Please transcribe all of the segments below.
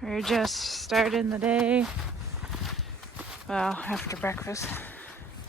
We're just starting the day. Well, after breakfast,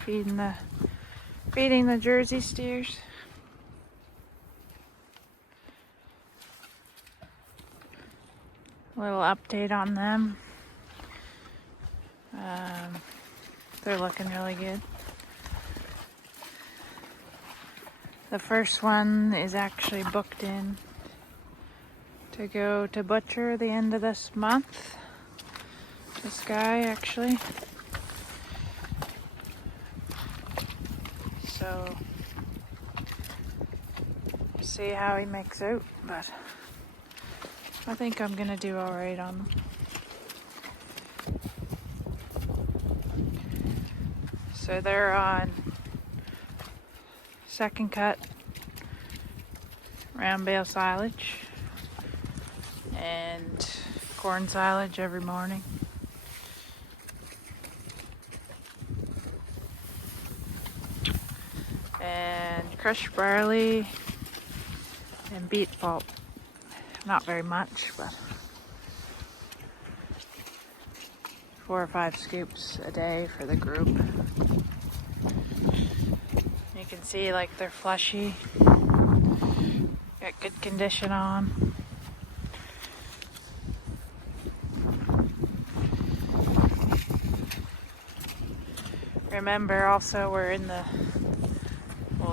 feeding the Jersey steers. A little update on them. They're looking really good. The first one is actually booked in to go to butcher the end of this month. This guy actually. So see how he makes out, but I think I'm gonna do all right on them. So they're on second cut round bale silage and corn silage every morning. And crushed barley and beet pulp. Not very much, but 4 or 5 scoops a day for the group. You can see like they're fleshy, got good condition on. Remember also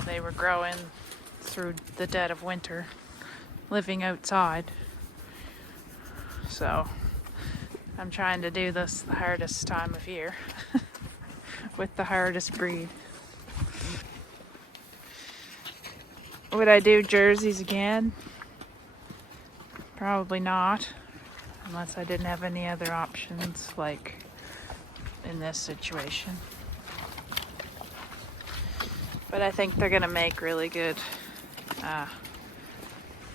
they were growing through the dead of winter, living outside. So I'm trying to do this the hardest time of year with the hardest breed. Would I do jerseys again? Probably not, unless I didn't have any other options like in this situation. But I think they're gonna make really good,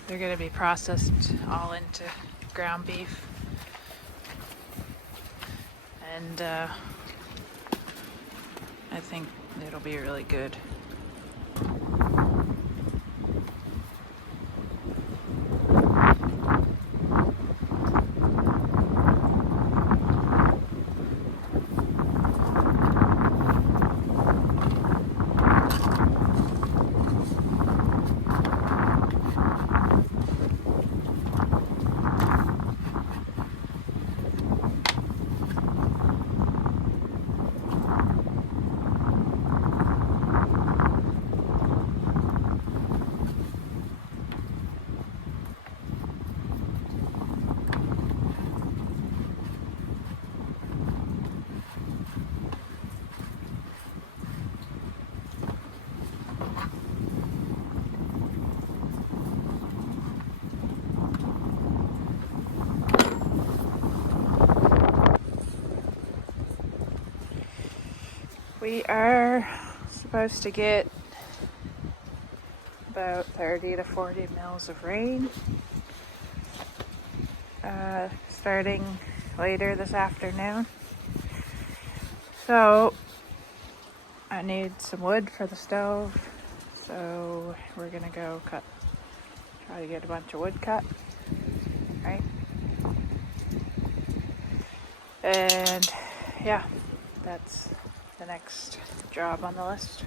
they're gonna be processed all into ground beef. And I think it'll be really good. We are supposed to get about 30 to 40 mils of rain starting later this afternoon. So I need some wood for the stove, so we're gonna go try to get a bunch of wood cut, right? And yeah, that's the next job on the list.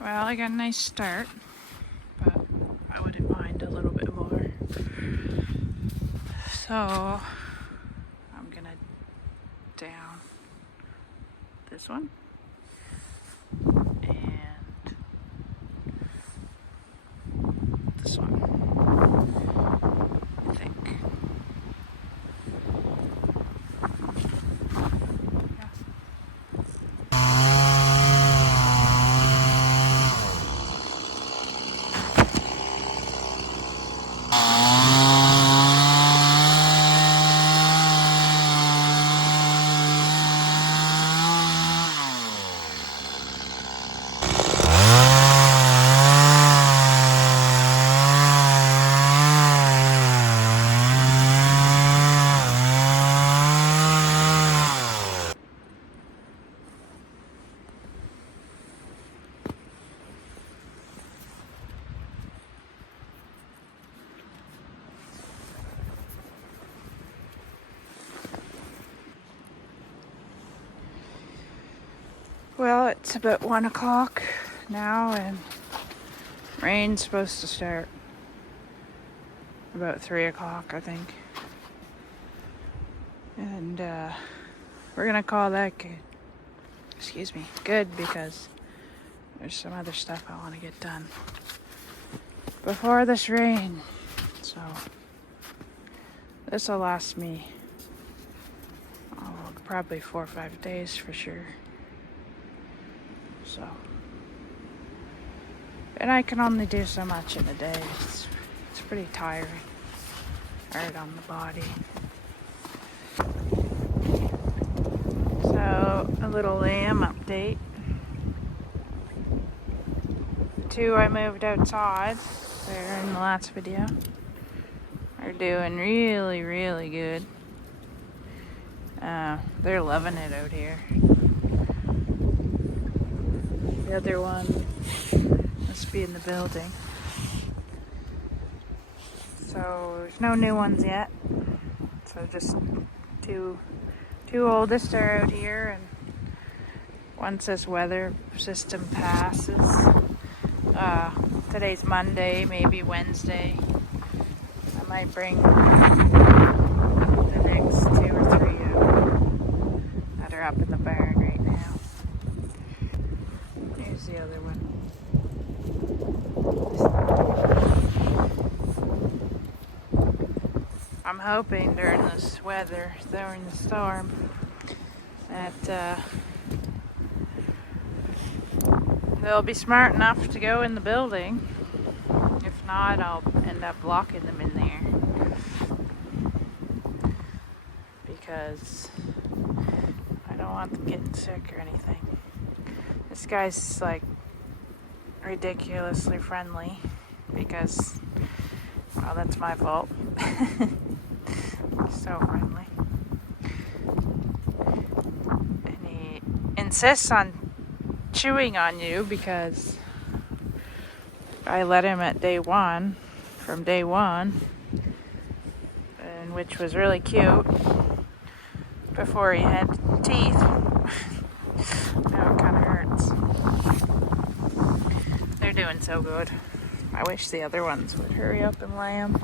Well, I got a nice start, but I wouldn't mind a little bit more. So I'm gonna down this one and this one, I think. Well, it's about 1 o'clock now, and rain's supposed to start about 3 o'clock, I think. And we're gonna call that good. Excuse me, good, because there's some other stuff I want to get done before this rain. So this will last me probably 4 or 5 days for sure. So, and I can only do so much in a day. It's pretty tiring, hard on the body. So, a little lamb update. The 2 I moved outside there in the last video are doing really, really good. They're loving it out here. The other one must be in the building. So there's no new ones yet. So just two oldest are out here, and once this weather system passes, today's Monday, maybe Wednesday, I might bring the next 2 or 3 out that are up in the barn right now. Here's the other one. I'm hoping during this weather, during the storm, that they'll be smart enough to go in the building. If not, I'll end up locking them in there, because I don't want them getting sick or anything. This guy's like ridiculously friendly, because, well, that's my fault. He's so friendly. And he insists on chewing on you because I let him at day 1, from day 1, and which was really cute, before he had teeth. Now it kind of hurts. They're doing so good. I wish the other ones would hurry up and lay them.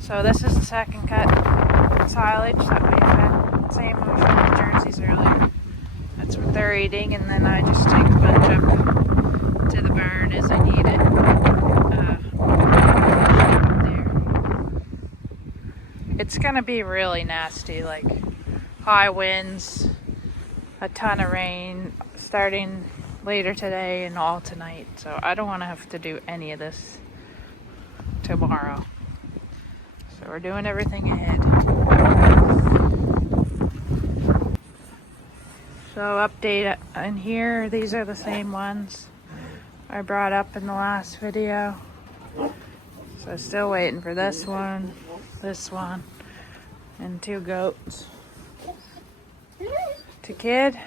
So this is the second cut silage that we've had. Same we fed the jerseys earlier. That's what they're eating, and then I just take a bunch up to the barn as I need it. There. It's gonna be really nasty, like high winds, a ton of rain, starting later today and all tonight. So I don't want to have to do any of this tomorrow. So we're doing everything ahead. So update in here, these are the same ones I brought up in the last video. So still waiting for this one, and 2 goats. To kid,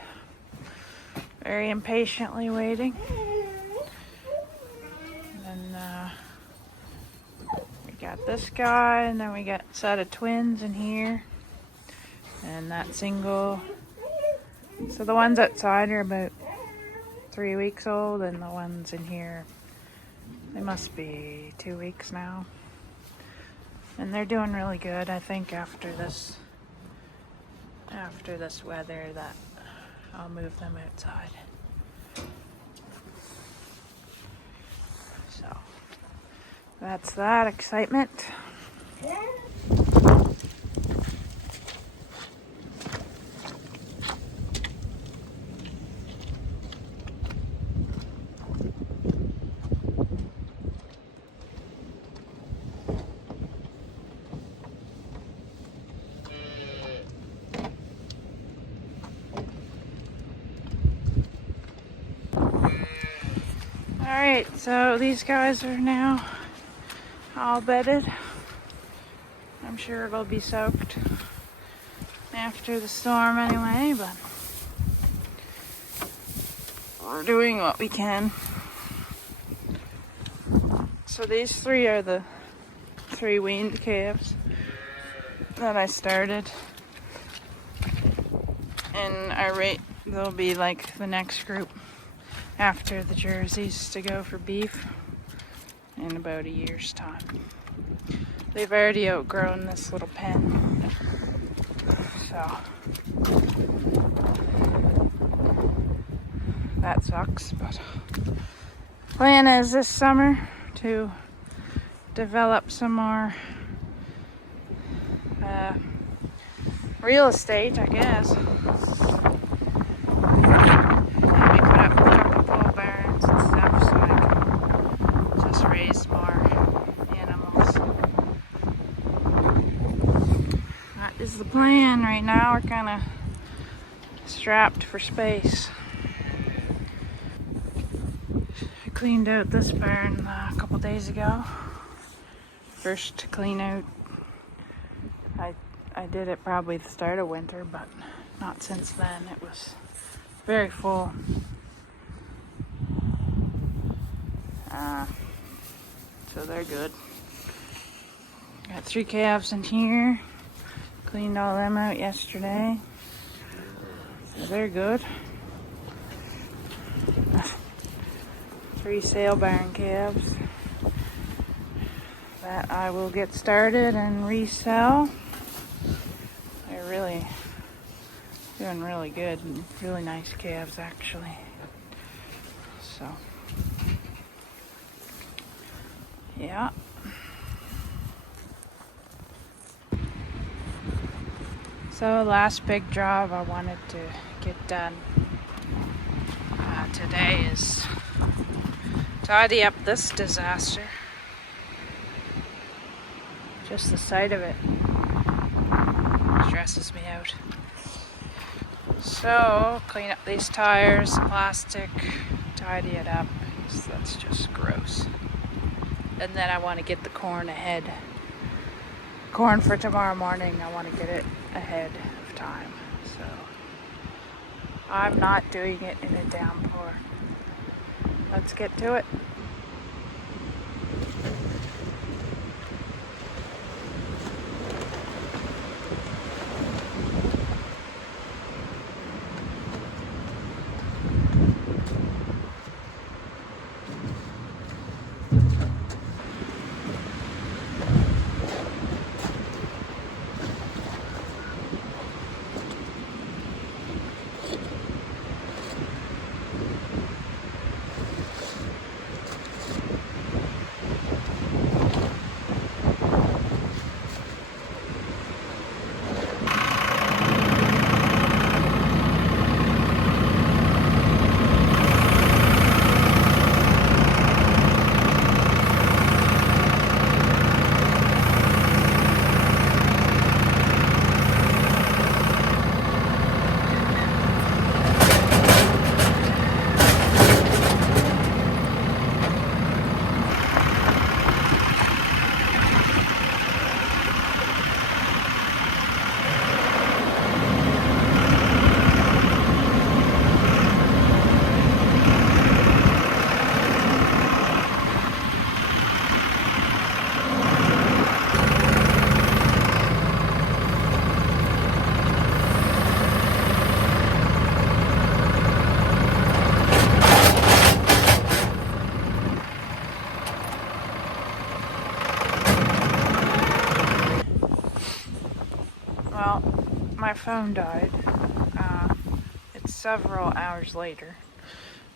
very impatiently waiting. And we got this guy, and then we got a set of twins in here, and that single. So the ones outside are about 3 weeks old, and the ones in here, they must be 2 weeks now. And they're doing really good, I think, after this weather, that I'll move them outside. So that's that excitement. Alright, so these guys are now all bedded. I'm sure it'll be soaked after the storm anyway, but we're doing what we can. So these three are the 3 weaned calves that I started. And they'll be like the next group after the jerseys to go for beef in about a year's time. They've already outgrown this little pen, so that sucks, but plan is this summer to develop some more real estate, I guess. And we put up a couple pole barns and stuff so I can just raise more animals. That is the plan right now. We're kind of strapped for space. I cleaned out this barn a couple days ago. First to clean out. I did it probably the start of winter, but not since then. It was very full. So they're good. Got 3 calves in here. Cleaned all them out yesterday. So they're good. 3 sale barn calves that I will get started and resell. They're really doing really good and really nice calves actually. So yeah. So last big job I wanted to get done today is tidy up this disaster. Just the sight of it stresses me out. So clean up these tires, plastic, tidy it up. That's just gross. And then I want to get the corn ahead. Corn for tomorrow morning, I want to get it ahead of time. So I'm not doing it in a downpour. Let's get to it. phone died. It's several hours later.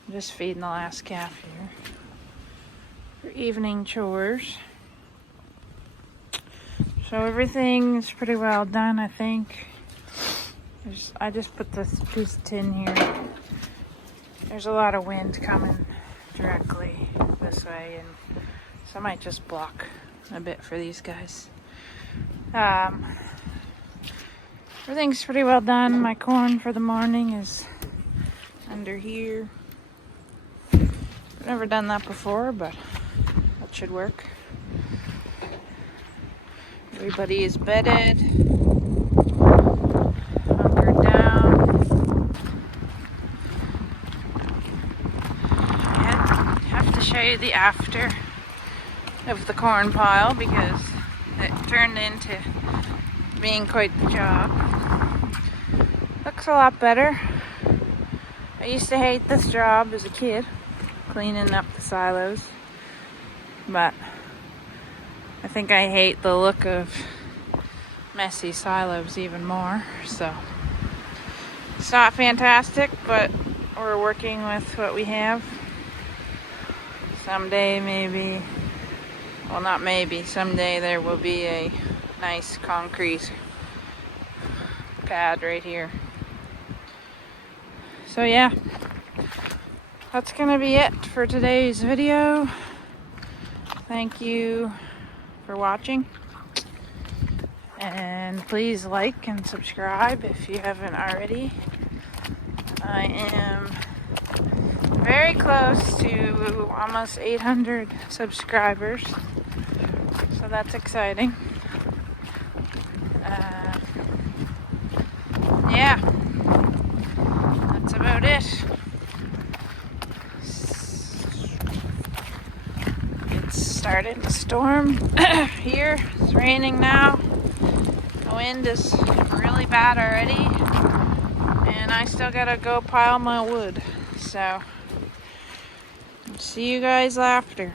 I'm just feeding the last calf here for evening chores. So everything's pretty well done, I think. I just put this piece of tin here. There's a lot of wind coming directly this way, and so I might just block a bit for these guys. Everything's pretty well done. My corn for the morning is under here. I've never done that before, but that should work. Everybody is bedded, hunkered down. I have to show you the after of the corn pile because it turned into being quite the job. Looks a lot better. I used to hate this job as a kid, cleaning up the silos, but I think I hate the look of messy silos even more, so it's not fantastic, but we're working with what we have. Someday maybe, well not maybe, someday there will be a nice concrete pad right here. So yeah, that's gonna be it for today's video. Thank you for watching, and please like and subscribe if you haven't already. I am very close to almost 800 subscribers, so that's exciting. Yeah, that's about it. It's starting to storm here. It's raining now. The wind is really bad already, and I still gotta go pile my wood. So, see you guys after.